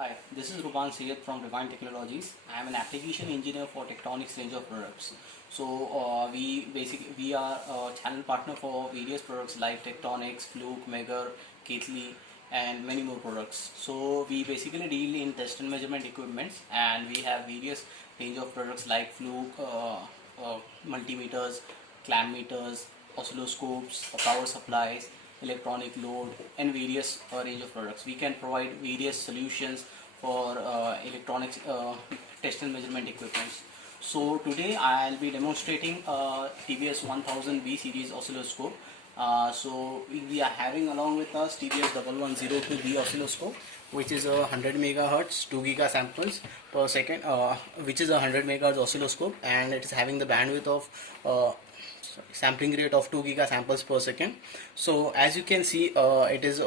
Hi, this is Ruban Syed from Divine Technologies. I am an application engineer for Tectonics range of products. We are a channel partner for various products like Tectonics, Fluke, Megger, Keithley, and many more products. So we basically deal in test and measurement equipments, and we have various range of products like Fluke, multimeters, clamp meters, oscilloscopes, power supplies, electronic load, and various range of products. We can provide various solutions for electronics test and measurement equipments. So today I'll be demonstrating TVS 1000B series oscilloscope. We are having along with us TVS 1102B oscilloscope, which is a 100 megahertz 2 giga samples per second, which is a 100 megahertz oscilloscope, and it is having the bandwidth of sampling rate of 2 giga samples per second. So as you can see, it is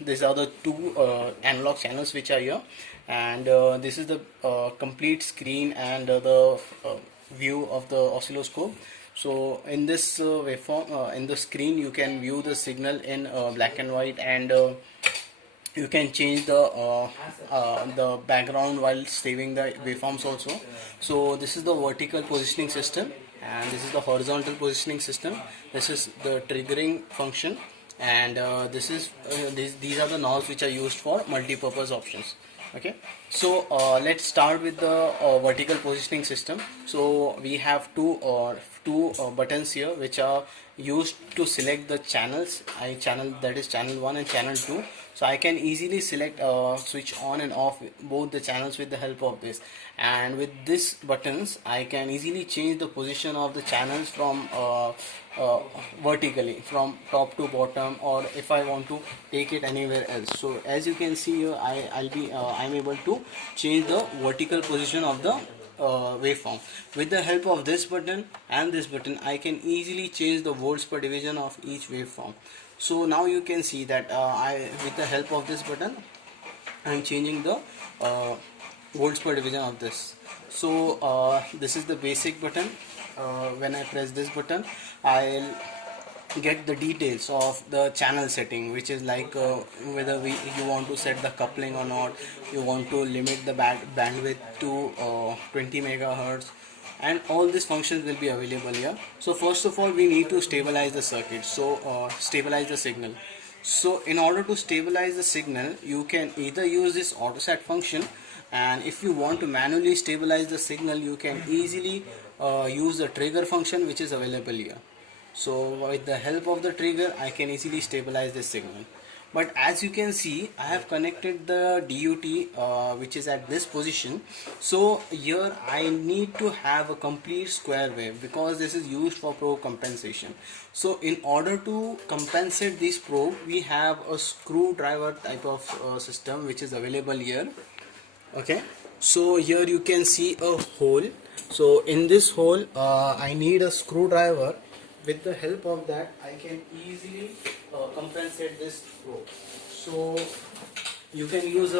these are the two analog channels which are here, and this is the complete screen and the view of the oscilloscope. So in this waveform, in the screen, you can view the signal in black and white, and you can change the background while saving the waveforms also. So this is the vertical positioning system, and this is the horizontal positioning system. This is the triggering function, and these are the knobs which are used for multi-purpose options. Okay, so let's start with the vertical positioning system. So we have two buttons here which are used to select the channels. Channel, that is channel 1 and channel 2. So I can easily select switch on and off both the channels with the help of this, and with this buttons I can easily change the position of the channels from vertically from top to bottom, or if I want to take it anywhere else. So as you can see here, I'm able to change the vertical position of the waveform. With the help of this button and this button, I can easily change the volts per division of each waveform. So now you can see that with the help of this button, I am changing the volts per division of this. So this is the basic button. When I press this button, I'll get the details of the channel setting, which is like whether you want to set the coupling or not, you want to limit the bandwidth to 20 megahertz, and all these functions will be available here. So first of all, we need to stabilize the circuit, so stabilize the signal. So in order to stabilize the signal, you can either use this AutoSat function, and if you want to manually stabilize the signal, you can easily use the trigger function which is available here. So with the help of the trigger, I can easily stabilize the signal. But as you can see, I have connected the DUT which is at this position. So here I need to have a complete square wave because this is used for probe compensation. So in order to compensate this probe, we have a screwdriver type of system which is available here. Okay, so here you can see a hole. So in this hole, I need a screwdriver. With the help of that, I can easily compensate this probe. So you can use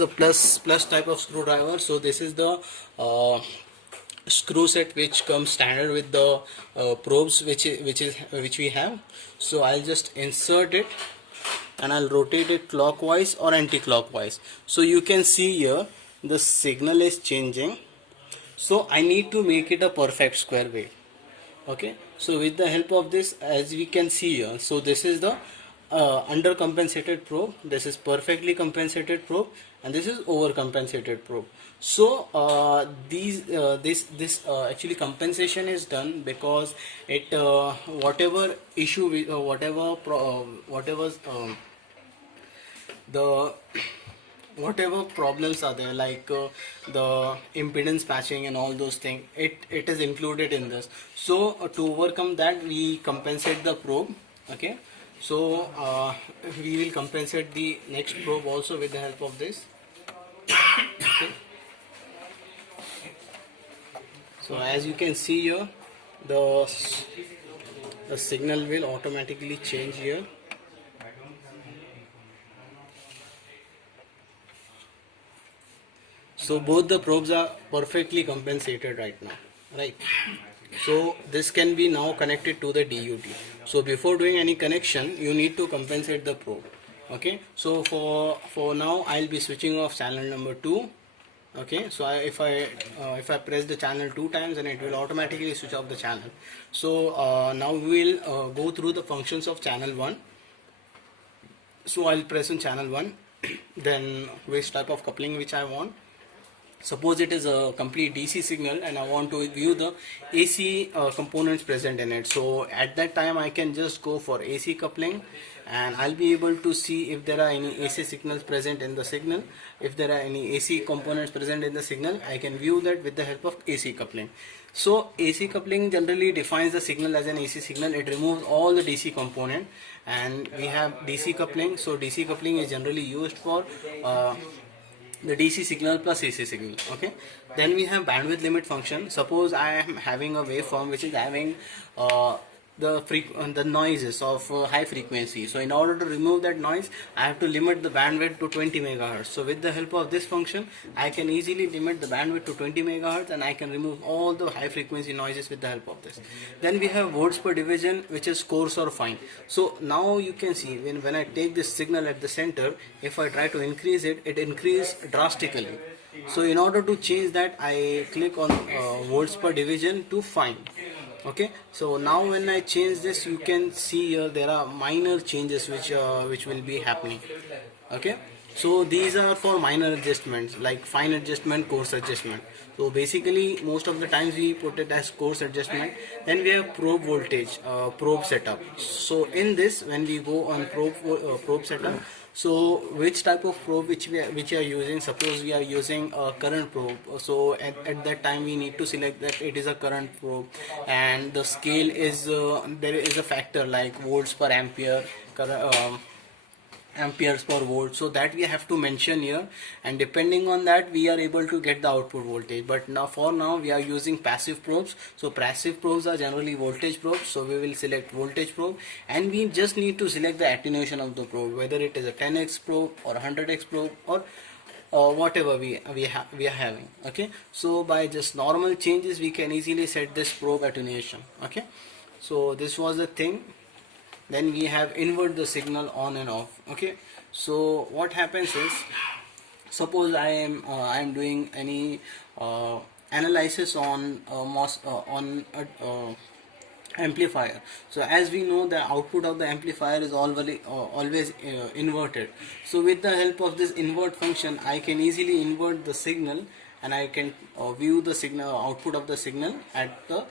a plus type of screwdriver. So this is the screw set which comes standard with the probes which we have. So I'll just insert it, and I'll rotate it clockwise or anti-clockwise. So you can see here the signal is changing. So I need to make it a perfect square wave. Okay, so with the help of this, as we can see here, so this is the under compensated probe, this is perfectly compensated probe, and this is over compensated probe. So this actually compensation is done because it whatever issue with the whatever problems are there, like the impedance patching and all those things, it is included in this. So to overcome that, we compensate the probe. Okay, so we will compensate the next probe also with the help of this. Okay. So as you can see here, the signal will automatically change here. So both the probes are perfectly compensated right now, right? So this can be now connected to the DUT. So before doing any connection, you need to compensate the probe. Okay, so for now I'll be switching off channel number 2. Okay, so if I press the channel 2 times, then it will automatically switch off the channel. So now we will go through the functions of channel 1. So I'll press on channel 1, then which type of coupling which I want. Suppose it is a complete DC signal and I want to view the AC components present in it. So at that time I can just go for AC coupling, and I'll be able to see if there are any AC signals present in the signal. If there are any AC components present in the signal, I can view that with the help of AC coupling. So AC coupling generally defines the signal as an AC signal. It removes all the DC component, and we have DC coupling. So DC coupling is generally used for the DC signal plus AC signal. Okay, then we have bandwidth limit function. Suppose I am having a waveform which is having the noises of high frequency. So in order to remove that noise, I have to limit the bandwidth to 20 megahertz. So with the help of this function, I can easily limit the bandwidth to 20 megahertz, and I can remove all the high frequency noises with the help of this. Then we have volts per division, which is coarse or fine. So now you can see when I take this signal at the center, if I try to increase it, it increases drastically. So in order to change that, I click on volts per division to fine. Okay, so now when I change this, you can see here there are minor changes which will be happening. Okay, so these are for minor adjustments like fine adjustment, coarse adjustment. So basically most of the times we put it as coarse adjustment. Then we have probe voltage, probe setup. So in this, when we go on probe setup, so which type of probe which we are using, suppose we are using a current probe, so at that time we need to select that it is a current probe, and the scale is there is a factor like volts per ampere, amperes per volt, so that we have to mention here, and depending on that we are able to get the output voltage. But now for now we are using passive probes. So passive probes are generally voltage probes, so we will select voltage probe, and we just need to select the attenuation of the probe, whether it is a 10x probe or 100x probe or whatever we are having. Okay, so by just normal changes we can easily set this probe attenuation. Okay, so this was the thing. Then we have invert the signal on and off. Okay, so what happens is, suppose I am doing any analysis on amplifier. So as we know, the output of the amplifier is always inverted. So with the help of this invert function, I can easily invert the signal, and I can view the signal output of the signal at the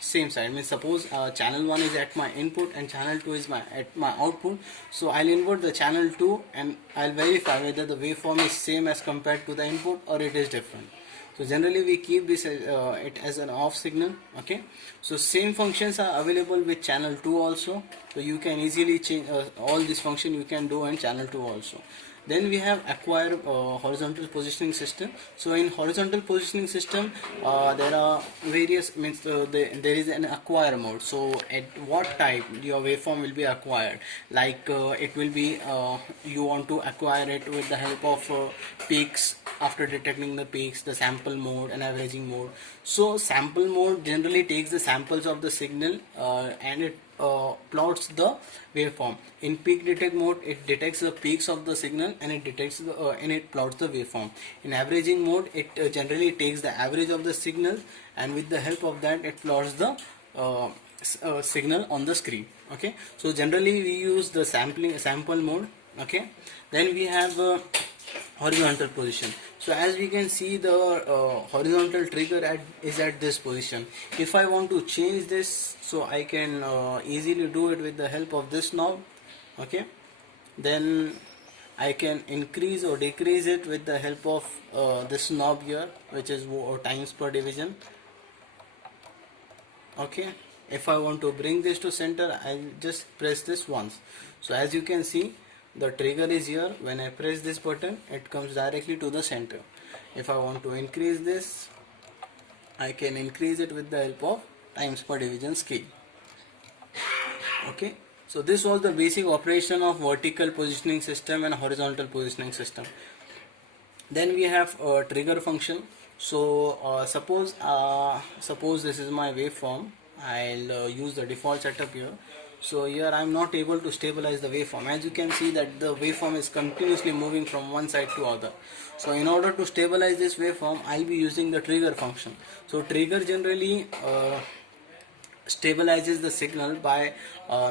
same side. I mean, suppose channel 1 is at my input and channel 2 is at my output. So I'll invert the channel 2 and I'll verify whether the waveform is same as compared to the input or it is different. So generally we keep this it as an off signal. Okay, so same functions are available with channel 2 also. So you can easily change all these functions you can do in channel 2 also. Then we have acquire horizontal positioning system. So in horizontal positioning system, there are various there is an acquire mode. So at what type your waveform will be acquired, like it will be you want to acquire it with the help of peaks. After detecting the peaks, the sample mode and averaging mode. So sample mode generally takes the samples of the signal and it plots the waveform. In peak detect mode, it detects the peaks of the signal and it detects the and it plots the waveform. In averaging mode, it generally takes the average of the signal, and with the help of that it plots the signal on the screen. Okay, so generally we use the sample mode. Okay, then we have horizontal position. So as we can see, the horizontal trigger is at this position. If I want to change this, so I can easily do it with the help of this knob. Okay, then I can increase or decrease it with the help of this knob here, which is times per division. Okay, if I want to bring this to center, I'll just press this once. So as you can see, the trigger is here. When I press this button, it comes directly to the center. If I want to increase this, I can increase it with the help of times per division scale. Okay, so this was the basic operation of vertical positioning system and horizontal positioning system. Then we have a trigger function. So suppose this is my waveform. I'll use the default setup here. So here I am not able to stabilize the waveform. As you can see that the waveform is continuously moving from one side to other. So in order to stabilize this waveform, I'll be using the trigger function. So trigger generally stabilizes the signal by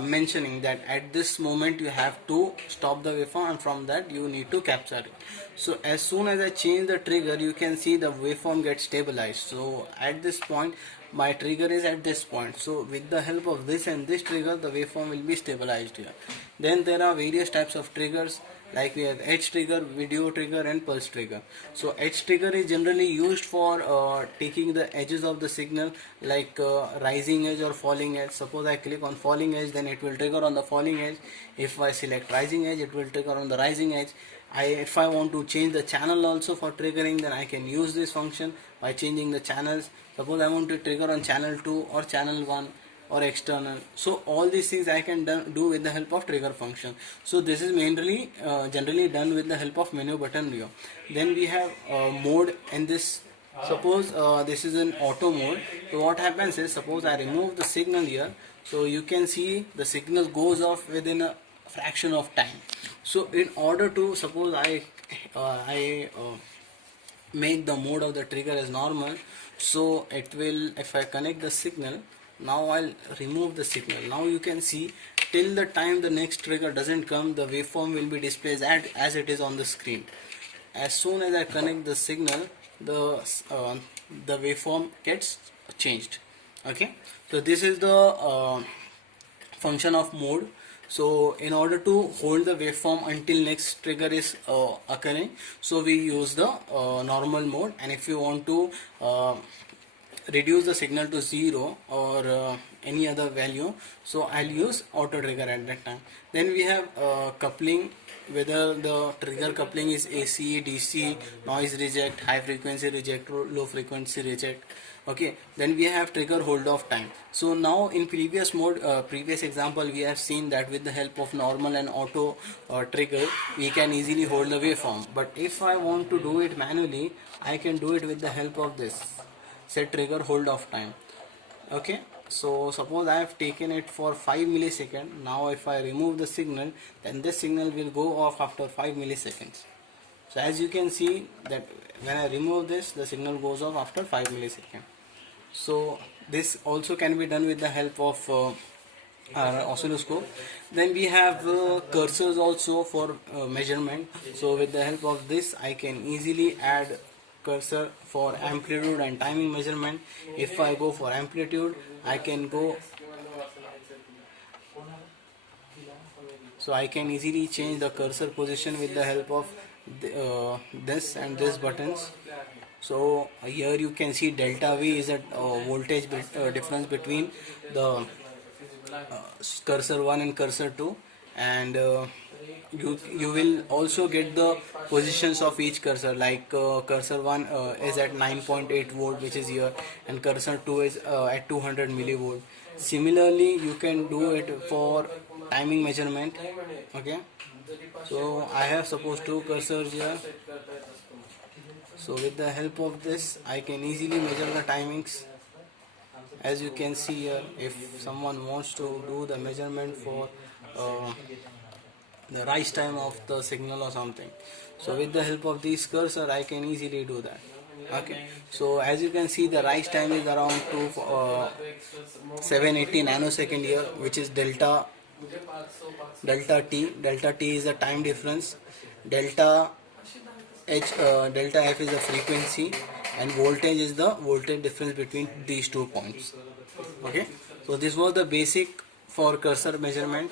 mentioning that at this moment you have to stop the waveform, and from that you need to capture it. So as soon as I change the trigger, you can see the waveform gets stabilized. So at this point my trigger is at this point, so with the help of this and this trigger the waveform will be stabilized here. Then there are various types of triggers, like we have edge trigger, video trigger and pulse trigger. So edge trigger is generally used for taking the edges of the signal, like rising edge or falling edge. Suppose I click on falling edge, then it will trigger on the falling edge. If I select rising edge, it will trigger on the rising edge. If I want to change the channel also for triggering, then I can use this function by changing the channels. Suppose I want to trigger on channel 2 or channel 1 or external. So all these things I can do with the help of trigger function. So this is mainly generally done with the help of menu button here. Then we have mode in this. Suppose this is an auto mode. So what happens is, suppose I remove the signal here, so you can see the signal goes off within a fraction of time. So in order to, suppose I make the mode of the trigger as normal, so it will, if I connect the signal, now I'll remove the signal. Now you can see till the time the next trigger doesn't come, the waveform will be displayed as it is on the screen. As soon as I connect the signal, the waveform gets changed. Okay, so this is the function of mode. So in order to hold the waveform until next trigger is occurring, so we use the normal mode. And if you want to reduce the signal to 0 or any other value, so I'll use auto trigger at that time. Then we have coupling, whether the trigger coupling is AC, DC, noise reject, high frequency reject, low frequency reject. Okay, then we have trigger hold off time. So now in previous mode, previous example, we have seen that with the help of normal and auto trigger, we can easily hold the waveform. But if I want to do it manually, I can do it with the help of this set trigger hold off time. Okay, so suppose I have taken it for 5 milliseconds. Now if I remove the signal, then this signal will go off after 5 milliseconds. So as you can see that when I remove this, the signal goes off after 5 milliseconds. So this also can be done with the help of our oscilloscope. Then we have cursors also for measurement. So with the help of this, I can easily add cursor for amplitude and timing measurement. If I go for amplitude, I can go, so I can easily change the cursor position with the help of this and this buttons. So here you can see delta V is a voltage difference between the cursor 1 and cursor 2, and you will also get the positions of each cursor, like cursor 1 is at 9.8 volt, which is here, and cursor 2 is at 200 millivolt. Similarly you can do it for timing measurement. Okay, so I have suppose 2 cursors here. So with the help of this, I can easily measure the timings. As you can see here, if someone wants to do the measurement for the rise time of the signal or something, so with the help of this cursor I can easily do that. Okay, so as you can see, the rise time is around 780 nanosecond here, which is delta t. Delta t is the time difference, delta f is the frequency, and voltage is the voltage difference between these 2 points. Okay, so this was the basic for cursor measurement.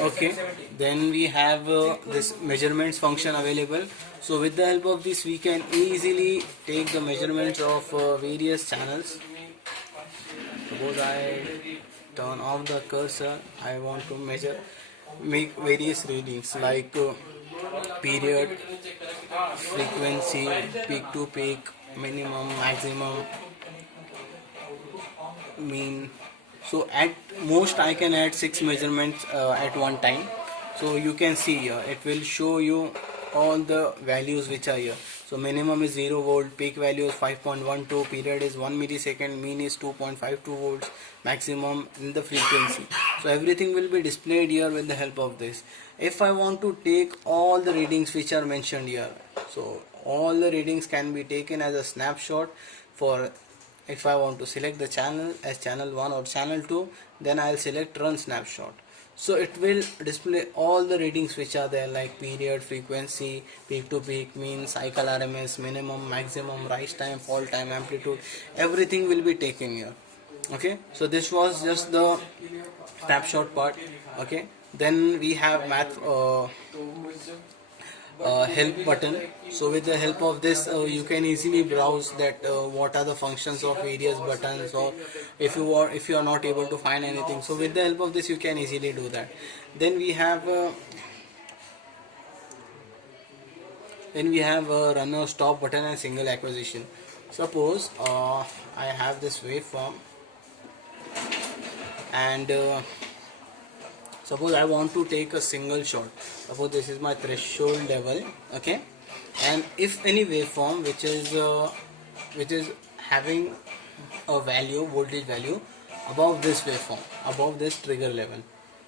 Okay, then we have this measurements function available. So with the help of this, we can easily take the measurements of various channels. Suppose I turn off the cursor, I want to make various readings like period, frequency, peak to peak, minimum, maximum, mean. So at most I can add 6 measurements at one time. So you can see here, it will show you all the values which are here. So minimum is 0 volt, peak value is 5.12, period is 1 millisecond, mean is 2.52 volts, maximum in the frequency. So everything will be displayed here with the help of this. If I want to take all the readings which are mentioned here, so all the readings can be taken as a snapshot. For if I want to select the channel as channel 1 or channel 2, then I'll select run snapshot. So it will display all the readings which are there, like period, frequency, peak to peak, mean, cycle RMS, minimum, maximum, rise time, fall time, amplitude, everything will be taken here. Okay, so this was just the snapshot part. Okay, then we have math help button. So with the help of this you can easily browse that what are the functions of various buttons, or if you are not able to find anything, so with the help of this you can easily do that. Then we have a runner, stop button, and single acquisition. Suppose I have this waveform, and suppose I want to take a single shot. Suppose this is my threshold level, okay, and if any waveform which is having a value, voltage value above this waveform, above this trigger level,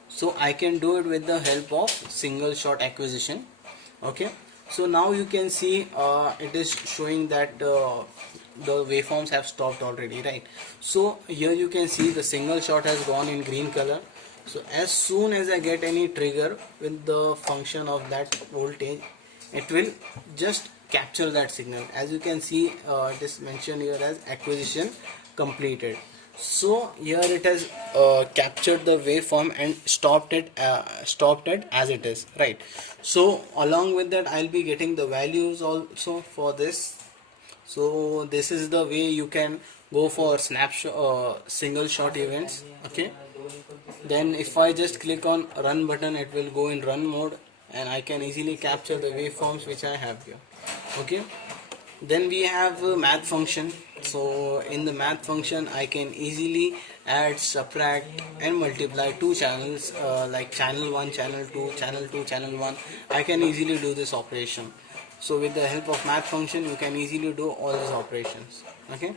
so I can do it with the help of single shot acquisition. Okay, so now you can see it is showing that the waveforms have stopped already, right? So here you can see the single shot has gone in green color. So as soon as I get any trigger with the function of that voltage, it will just capture that signal. As you can see, it is mentioned here as acquisition completed. So here it has captured the waveform and stopped it as it is, right? So along with that I'll be getting the values also for this. So this is the way you can go for snapshot single shot events. Okay, then if I just click on run button, it will go in run mode and I can easily capture the waveforms which I have here. Okay, then we have a math function. So in the math function I can easily add, subtract and multiply two channels, like channel 1, channel 2, channel 2, channel 1. I can easily do this operation. So with the help of math function you can easily do all these operations. Okay,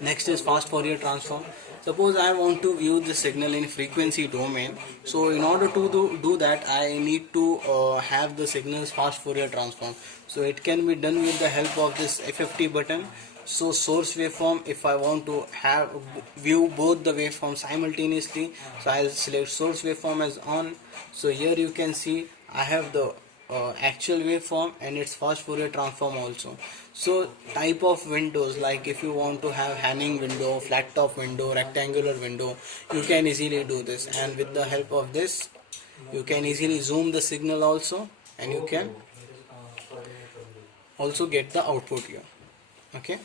next is fast Fourier transform. Suppose I want to view the signal in frequency domain. So in order to do that I need to have the signals fast Fourier transform. So it can be done with the help of this FFT button. So source waveform, if I want to have view both the waveforms simultaneously, so I'll select source waveform as on. So here you can see I have the actual waveform and its fast Fourier transform also. So type of windows, like if you want to have Hamming window, flat top window, rectangular window, you can easily do this, and with the help of this you can easily zoom the signal also, and you can also get the output here. Okay,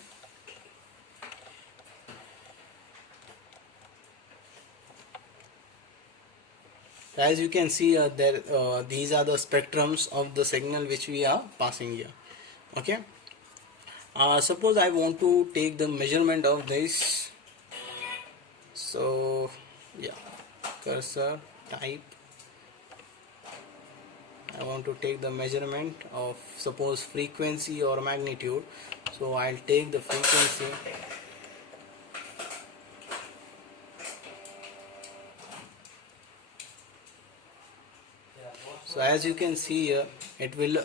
as you can see these are the spectrums of the signal which we are passing here. Okay, suppose I want to take the measurement of this. So yeah, cursor type, I want to take the measurement of suppose frequency or magnitude. So I'll take the frequency. So as you can see here, it will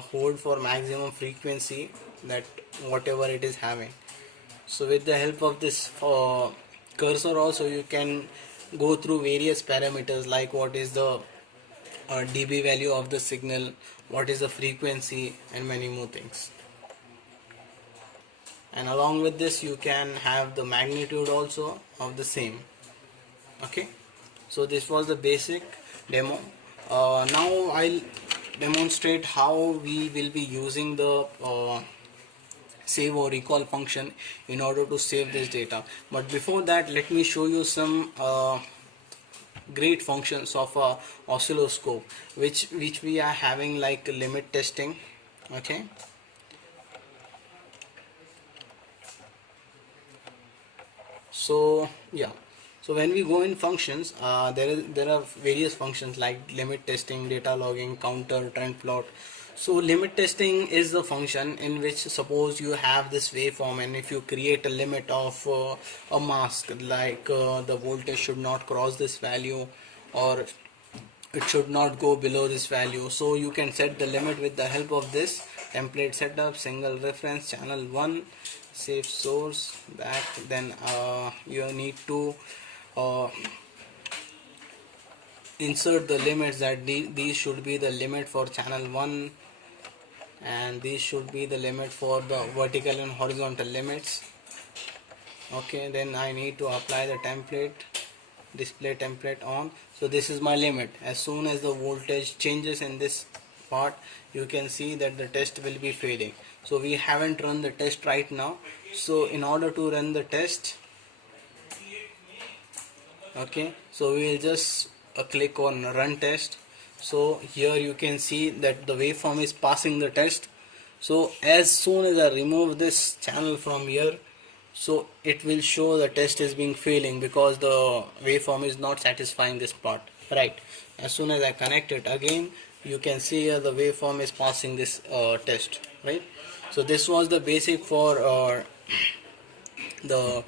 hold for maximum frequency, that whatever it is having. So with the help of this cursor also you can go through various parameters, like what is the dB value of the signal, what is the frequency, and many more things. And along with this you can have the magnitude also of the same. Okay, so this was the basic demo. Now I'll demonstrate how we will be using the save or recall function in order to save this data. But before that, let me show you some great functions of a oscilloscope which we are having, like limit testing. Okay, so yeah, so when we go in functions, there are various functions like limit testing, data logging, counter, trend plot. So limit testing is the function in which, suppose you have this waveform, and if you create a limit of a mask, like the voltage should not cross this value, or it should not go below this value. So you can set the limit with the help of this template setup, single reference, channel 1, safe source, back. Then you need to uh, insert the limits that these should be the limit for channel 1, and these should be the limit for the vertical and horizontal limits. Okay, then I need to apply the template, display template on. So this is my limit. As soon as the voltage changes in this part, you can see that the test will be failing. So we haven't run the test right now. So in order to run the test, okay, so we will just click on run test. So here you can see that the waveform is passing the test. So as soon as I remove this channel from here, so it will show the test is being failing because the waveform is not satisfying this part, right? As soon as I connect it again, you can see here the waveform is passing this test, right? So this was the basic for the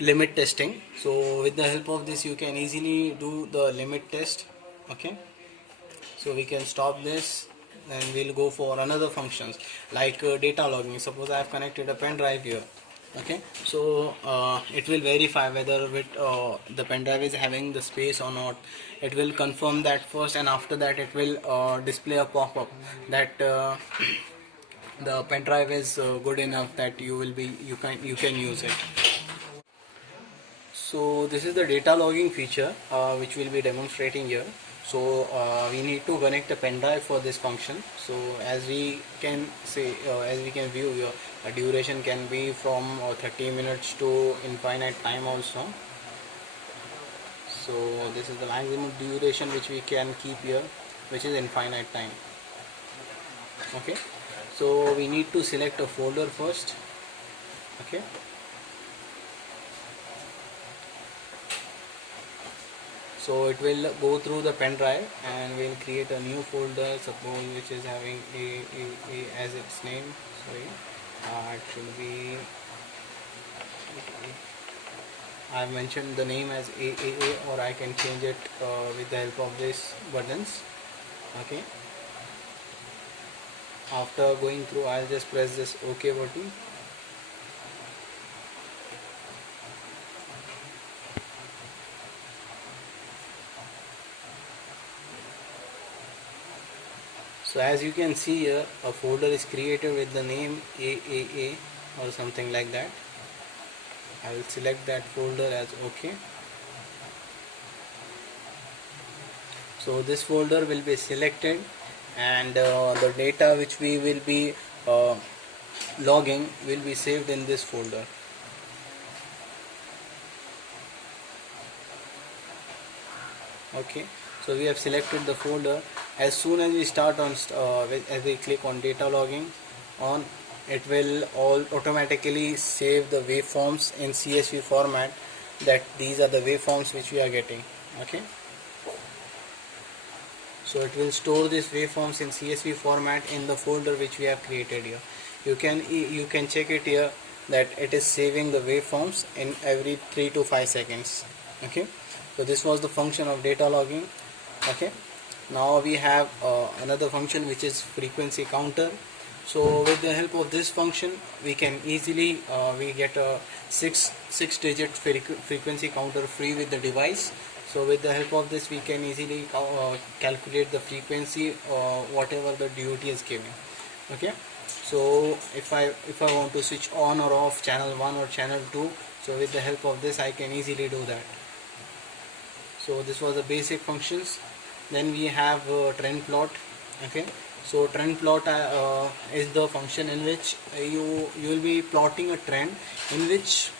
limit testing. So with the help of this, you can easily do the limit test. Okay, so we can stop this and we'll go for another functions like data logging. Suppose I have connected a pen drive here. Okay, so it will verify whether the pen drive is having the space or not. It will confirm that first, and after that it will display a pop-up that the pen drive is good enough that you can use it. So this is the data logging feature which we'll be demonstrating here. So we need to connect a pen drive for this function. So as we can see, as we can view here, a duration can be from 30 minutes to infinite time also. So this is the maximum duration which we can keep here, which is infinite time. Okay, so we need to select a folder first. Okay, so it will go through the pen drive and we'll create a new folder, suppose, which is having a as its name. Sorry, it should be, I've mentioned the name as AAA, or I can change it with the help of these buttons. Okay, after going through, I'll just press this OK button. So as you can see here, a folder is created with the name AAA or something like that. I will select that folder as OK. So this folder will be selected, and the data which we will be logging will be saved in this folder. Okay, so we have selected the folder. As soon as we start on as we click on data logging on, it will automatically save the waveforms in CSV format, that these are the waveforms which we are getting. Okay, so it will store these waveforms in CSV format in the folder which we have created here. You can check it here that it is saving the waveforms in every 3 to 5 seconds. Okay, so this was the function of data logging. Okay, now we have another function which is frequency counter. So with the help of this function, we can easily we get a six digit frequency counter free with the device. So with the help of this, we can easily calculate the frequency whatever the DOT is giving. Okay, so if I want to switch on or off channel 1 or channel 2, so with the help of this I can easily do that. So this was the basic functions. Then we have trend plot. Okay, so trend plot is the function in which you will be plotting a trend in which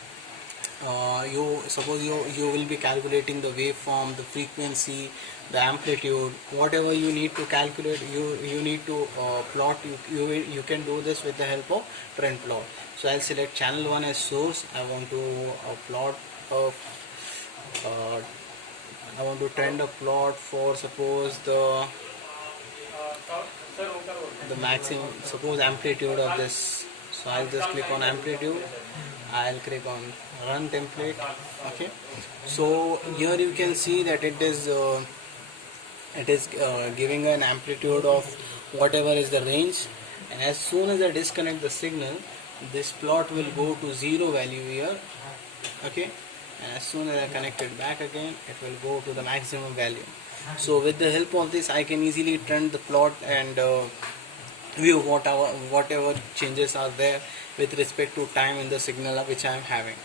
you suppose you will be calculating the waveform, the frequency, the amplitude, whatever you need to calculate, you need to plot. You can do this with the help of trend plot. So I'll select channel 1 as source. I want to plot I want to trend a plot for, suppose, the the maximum, suppose amplitude of this. So I'll just click on amplitude. I'll click on run template. Okay, so here you can see that it is giving an amplitude of whatever is the range, and as soon as I disconnect the signal, this plot will go to zero value here. Okay, and as soon as I connect it back again, it will go to the maximum value. So with the help of this, I can easily trend the plot and view whatever changes are there with respect to time in the signal which I am having.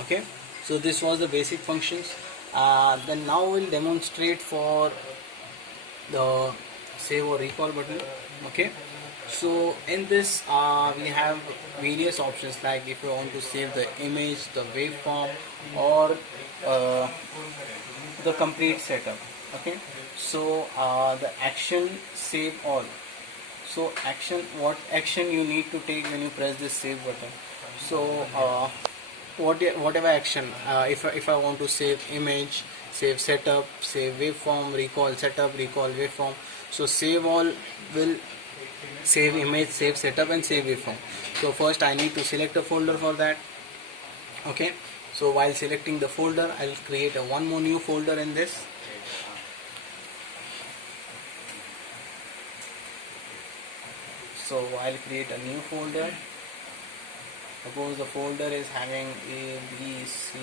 Okay, so this was the basic functions. Then now we'll demonstrate for the save or recall button. Okay, so in this we have various options, like if you want to save the image, the waveform, or uh, the complete setup. Okay, so the action save all. So action, what action you need to take when you press this save button. So whatever action, if I want to save image, save setup, save waveform, recall setup, recall waveform. So save all will save image, save setup, and save waveform. So first I need to select a folder for that. Okay, so while selecting the folder, I'll create one more new folder in this. So I'll create a new folder. Suppose the folder is having A, B, C,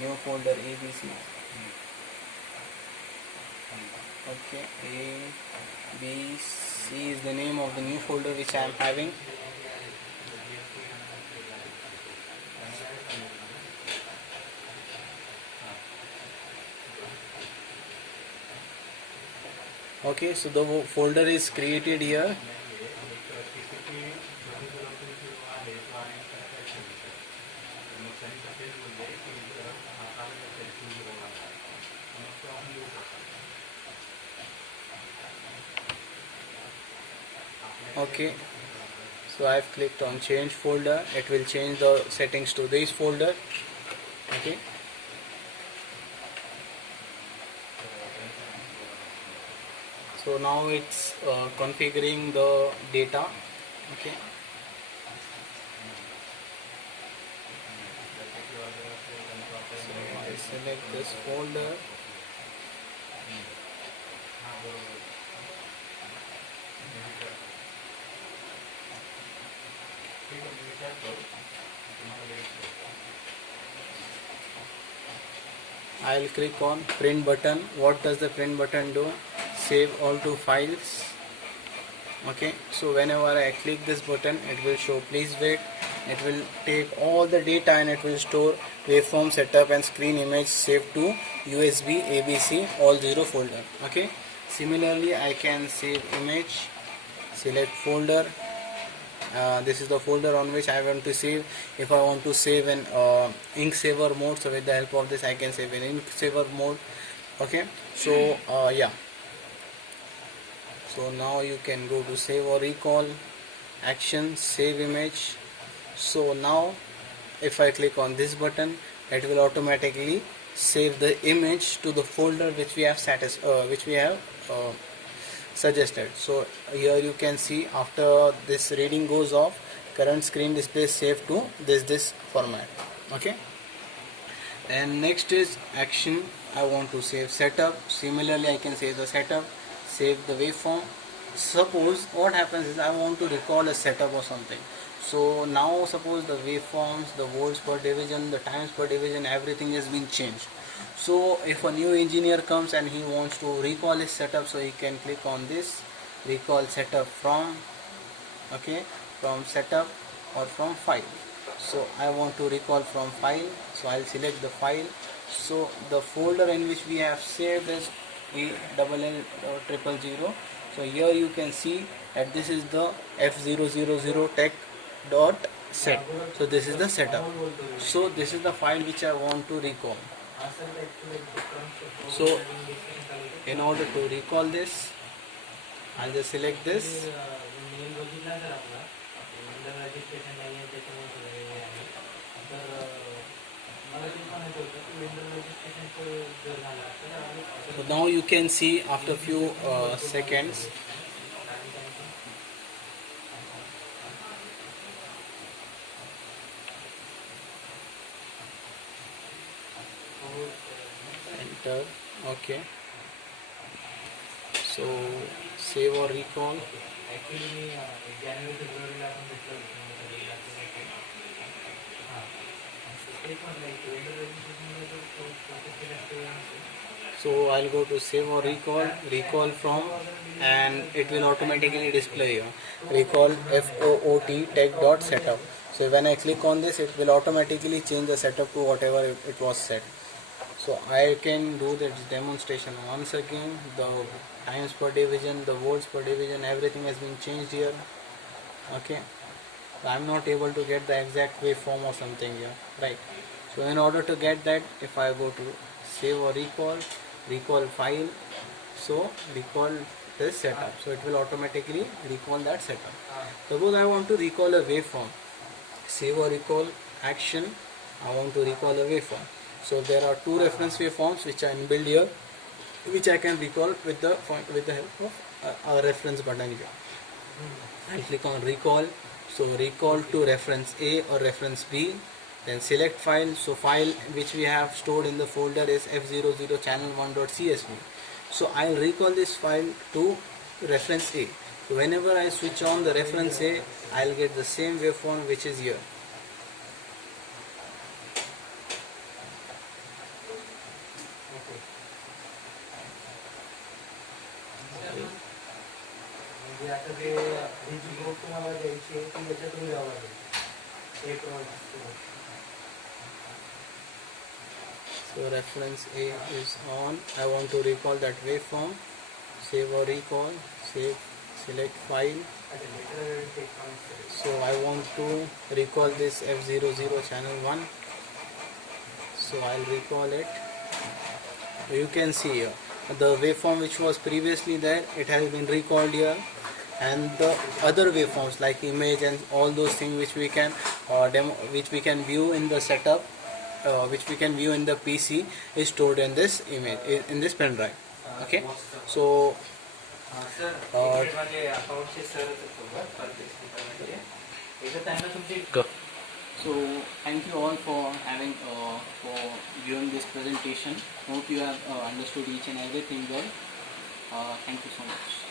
new folder A, B, C. Okay, A, B, C is the name of the new folder which I am having. Okay, so the folder is created here. Okay, so I've clicked on change folder. It will change the settings to this folder. Okay, so now it's configuring the data. Okay, so I select this folder. I'll click on print button. What does the print button do? Save all to files. Okay, so whenever I click this button, it will show please wait. It will take all the data and it will store waveform, setup, and screen image saved to USB ABC all 0 folder. Okay, similarly I can save image, select folder. This is the folder on which I want to save. If I want to save in ink saver mode, so with the help of this I can save in ink saver mode. Okay, so yeah, so now you can go to save or recall, action, save image. So now if I click on this button, it will automatically save the image to the folder which we have suggested. So here you can see after this reading goes off, current screen display saved to this format. Okay, and next is action. I want to save setup. Similarly I can save the setup, save the waveform. Suppose what happens is I want to recall a setup or something. So now suppose the waveforms, the volts per division, the times per division, everything has been changed. So if a new engineer comes and he wants to recall his setup, so he can click on this recall setup from, okay, from setup or from file. So I want to recall from file, so I'll select the file. So the folder in which we have saved is ELL000. So here you can see that this is the F000 tech dot set. So this is the setup. So this is the file which I want to recall. So in order to recall this, I'll just select this. So now you can see after few seconds here. Okay, so save or recall. So I'll go to save or recall from, and it will automatically display here. Recall FOOT tech dot setup. So when I click on this, it will automatically change the setup to whatever it was set. So I can do this demonstration once again. The times per division, the volts per division, everything has been changed here. Okay, I'm not able to get the exact waveform or something here, right? So in order to get that, if I go to save or recall file, so recall this setup, so it will automatically recall that setup. Suppose I want to recall a waveform, save or recall action, I want to recall a waveform. So there are two reference waveforms which are inbuilt here, which I can recall with the help of a reference button here. I'll click on recall. So recall to reference A or reference B, then select file. So file which we have stored in the folder is f00 channel1.csv. So I'll recall this file to reference A. So whenever I switch on the reference A, I'll get the same waveform which is here. So reference A is on. I want to recall that waveform. Save or recall. Save. Select file. So I want to recall this F00 channel 1. So I'll recall it. You can see here the waveform which was previously there, it has been recalled here, and the other waveforms like image and all those things which we can which we can view in the setup, which we can view in the PC, is stored in this image, in this pen drive. Okay, so go. So thank you all for having for viewing this presentation. Hope you have understood each and everything well. Thank you so much.